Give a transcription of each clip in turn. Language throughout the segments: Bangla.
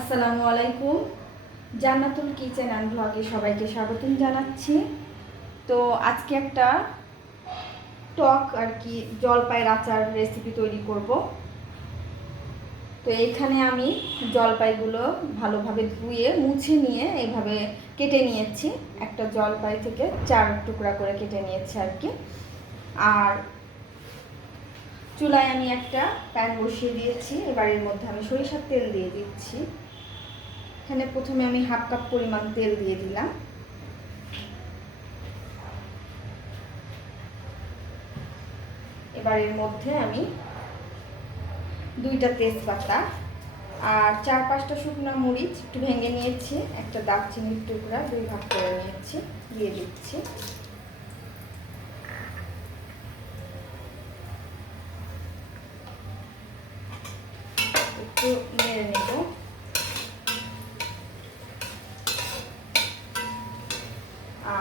আসসালামু আলাইকুম। জান্নাতুল কিচেন অ্যান্ড ব্লগে সবাইকে স্বাগতম জানাচ্ছি। তো আজকে একটা টক আর কি জলপাইয়ের আচার রেসিপি তৈরি করব। তো এইখানে আমি জলপাইগুলো ভালোভাবে ধুয়ে মুছে নিয়ে এইভাবে কেটে নিয়েছি। একটা জলপাই থেকে 4 টুকরা করে কেটে নিয়েছি আর কি। আর চুলায় আমি একটা প্যান বসিয়ে দিয়েছি। এবার এর মধ্যে আমি সরিষার তেল দিয়ে দিচ্ছি। এখানে প্রথমে আমি হাফ কাপ পরিমাণ তেল দিয়ে দিলাম। এবার এর মধ্যে আমি 2টা তেজপাতা আর 4-5টা শুকনো মরিচ একটু ভেঙে নিয়েছি, একটা দারচিনির টুকরা 2 ভাগ করে নিয়েছি, দিয়ে দিচ্ছি। একটু নেড়ে নেব।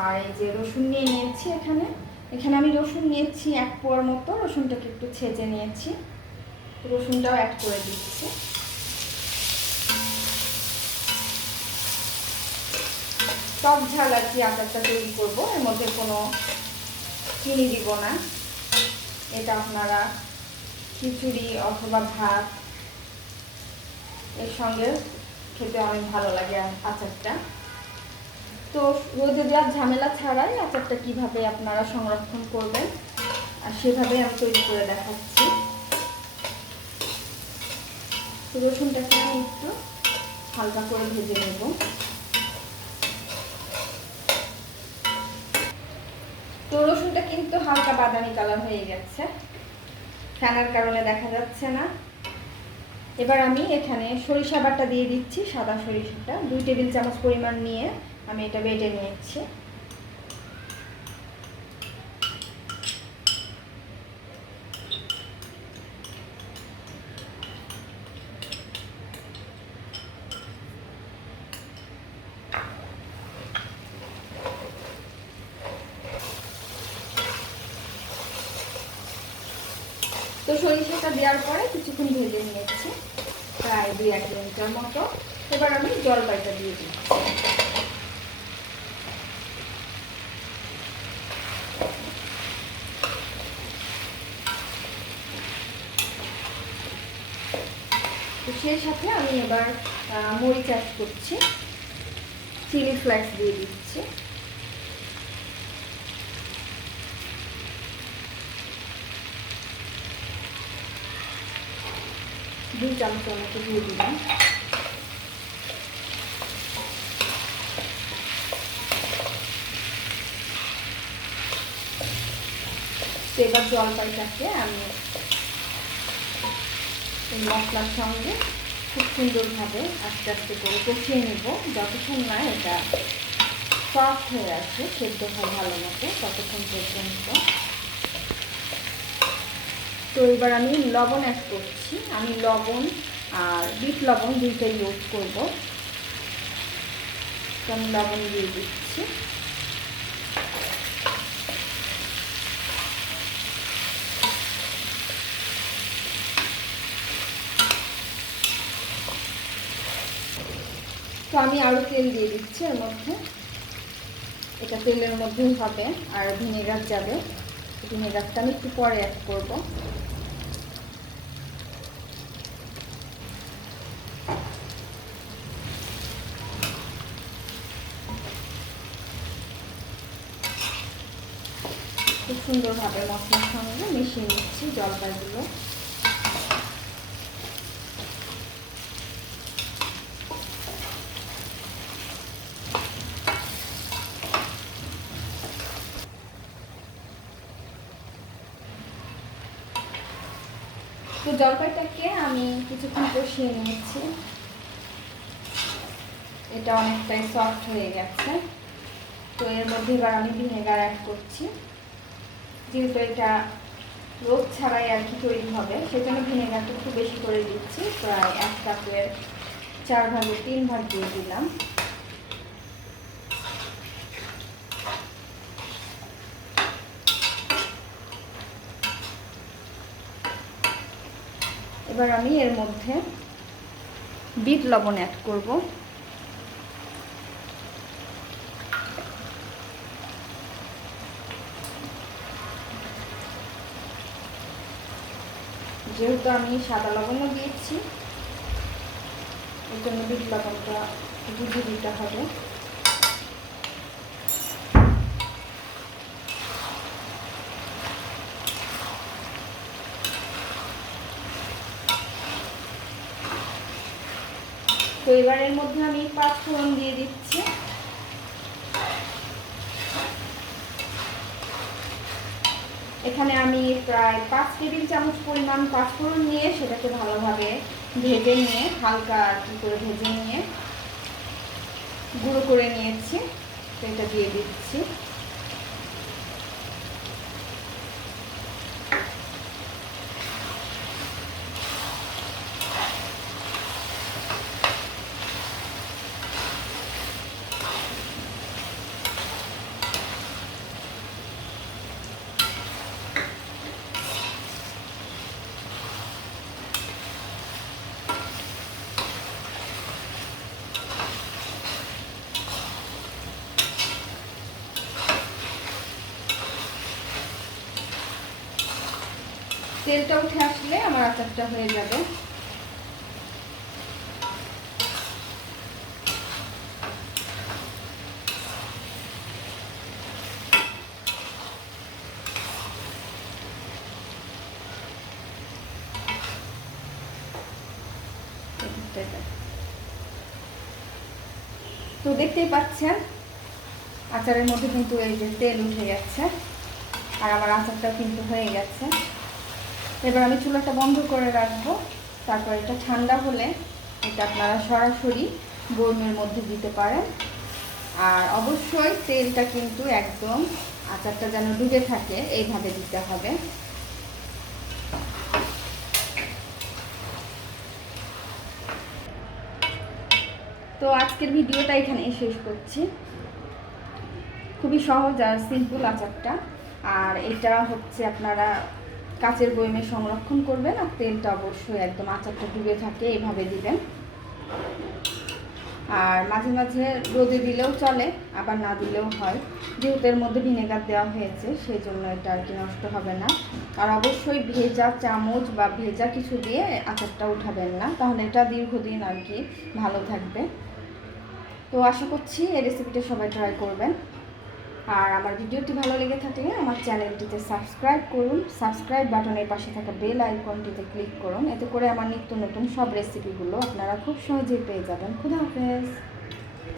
আর এই যে রসুন নিয়ে নিয়েছি, এখানে আমি রসুন নিয়েছি 1 পোয়ার মতো। রসুনটাকে একটু ছেঁচে নিয়েছি, রসুনটাও অ্যাড করে দিচ্ছি। টক ঝাল আর কি আচারটা তৈরি করবো, এর মধ্যে কোনো চিনি দিব না। এটা আপনারা খিচুড়ি অথবা ভাত এর সঙ্গে খেতে অনেক ভালো লাগে আচারটা। তো রোদে দেওয়ার ঝামেলা ছাড়াই আচারটা কিভাবে আপনারা সংরক্ষণ করবেন আর সেভাবে আমি তৈরি করে দেখাচ্ছি। তো রসুনটাকে আমি একটু হালকা করে ভেজে নেব। তো রসুনটা কিন্তু হালকা বাদামি কালার হয়ে গেছে, ফ্যানের কারণে দেখা যাচ্ছে না। এবার আমি এখানে সরিষা বাটা দিয়ে দিচ্ছি। সাদা সরিষাটা 2 টেবিল চামচ পরিমাণ নিয়ে আমি এটা বেটে নিয়েছি। তো সরিষাটা দেওয়ার পরে কিছুক্ষণ ভেজে নিয়েছি, প্রায় 2-1 মিনিটের মতো। এবার আমি জলপাইটা দিয়ে দিচ্ছি। তো সেই সাথে আমি এবার মরিচ অ্যাড করছি, চিলি ফ্লেক্স দিয়ে দিচ্ছি। দুই চামচের মতো দিয়ে দিলাম। এবার জলপাইটাকে আমি এই মশলার সঙ্গে খুব সুন্দরভাবে আস্তে আস্তে করে কষিয়ে নেব, যতক্ষণ না এটা সফট হয়ে আসে, সেদ্ধ হয় ভালো মতো, ততক্ষণ পর্যন্ত। তো এবার আমি লবণ অ্যাড করছি। আমি লবণ আর বিট লবণ দুইটাই ইউজ করব। তো আমি লবণ দিয়ে দিচ্ছি। তো আমি আরও তেল দিয়ে দিচ্ছি এর মধ্যে। এটা তেলের মধ্যেই হবে, আর ভিনেগার যাবে। ভিনেগারটা আমি একটু পরে অ্যাড করব। খুব সুন্দরভাবে মশলার সঙ্গে মিশিয়ে নিচ্ছি জলপাইগুলো। তো জলপাইটাকে আমি কিছুক্ষণ কষিয়ে নিয়েছি, এটা অনেকটাই সফট হয়ে গেছে। তো এর মধ্যে এবার আমি ভিনেগার অ্যাড করছি। যেহেতু এটা রোদ ছাড়াই আর কি তৈরি হবে, সেজন্য ভিনেগারটা একটু বেশি করে দিচ্ছি। প্রায় 1 কাপের 4 ভাগে 3 ভাগ দিয়ে দিলাম। এবার আমি এর মধ্যে বিট লবণ অ্যাড করব। যেহেতু আমি সাদা লবণও দিয়েছি, এই জন্য বিট লবণটা বুঝিয়ে দিতে হবে। তো এবার এর মধ্যে আমি 5 ফোড়ন দিয়ে দিচ্ছি। এখানে আমি প্রায় 5 টেবিল চামচ পরিমাণ 5 ফোড়ন নিয়ে সেটাকে ভালোভাবে ভেজে নিয়ে, হালকা করে ভেজে নিয়ে গুঁড়ো করে নিয়েছি। তো এটা দিয়ে দিচ্ছি। তেলটা উঠে আসলে আমার আচারটা হয়ে যাবে। তো দেখতেই পাচ্ছেন আচারের মধ্যে কিন্তু এই যে তেল উঠে গেছে, আর আমার আচারটা কিন্তু হয়ে গেছে। এবার আমি চুলাটা বন্ধ করে রাখবো। তারপর এটা ঠান্ডা হলে এটা আপনারা সরাসরি বয়মের মধ্যে দিতে পারেন। আর অবশ্যই তেলটা কিন্তু একদম আচারটা যেন ডুবে থাকে এইভাবে দিতে হবে। তো আজকের ভিডিওটা এখানেই শেষ করছি। খুবই সহজ আর সিম্পল আচারটা। আর এটা হচ্ছে আপনারা কাচের বয়মে সংরক্ষণ করবেন, আর তেলটা অবশ্যই একদম আচারটা ডুবে থাকে এইভাবে দিবেন। আর মাঝে মাঝে রোদে দিলেও চলে, আবার না দিলেও হয়। যেহেতু এর মধ্যে ভিনেগার দেওয়া হয়েছে সেই জন্য এটা আর কি নষ্ট হবে না। আর অবশ্যই ভেজা চামচ বা ভেজা কিছু দিয়ে আচারটা উঠাবেন না, তাহলে এটা দীর্ঘদিন আর কি ভালো থাকবে। তো আশা করছি এই রেসিপিটা সবাই ট্রাই করবেন। আর আমার ভিডিওটি ভালো লেগে থাকলে আমার চ্যানেলটিতে সাবস্ক্রাইব করুন। সাবস্ক্রাইব বাটনের পাশে থাকা বেল আইকনটিতে ক্লিক করুন। এতে করে আমার নিত্য নতুন সব রেসিপিগুলো আপনারা খুব সহজেই পেয়ে যাবেন। খুদা হাফেজ।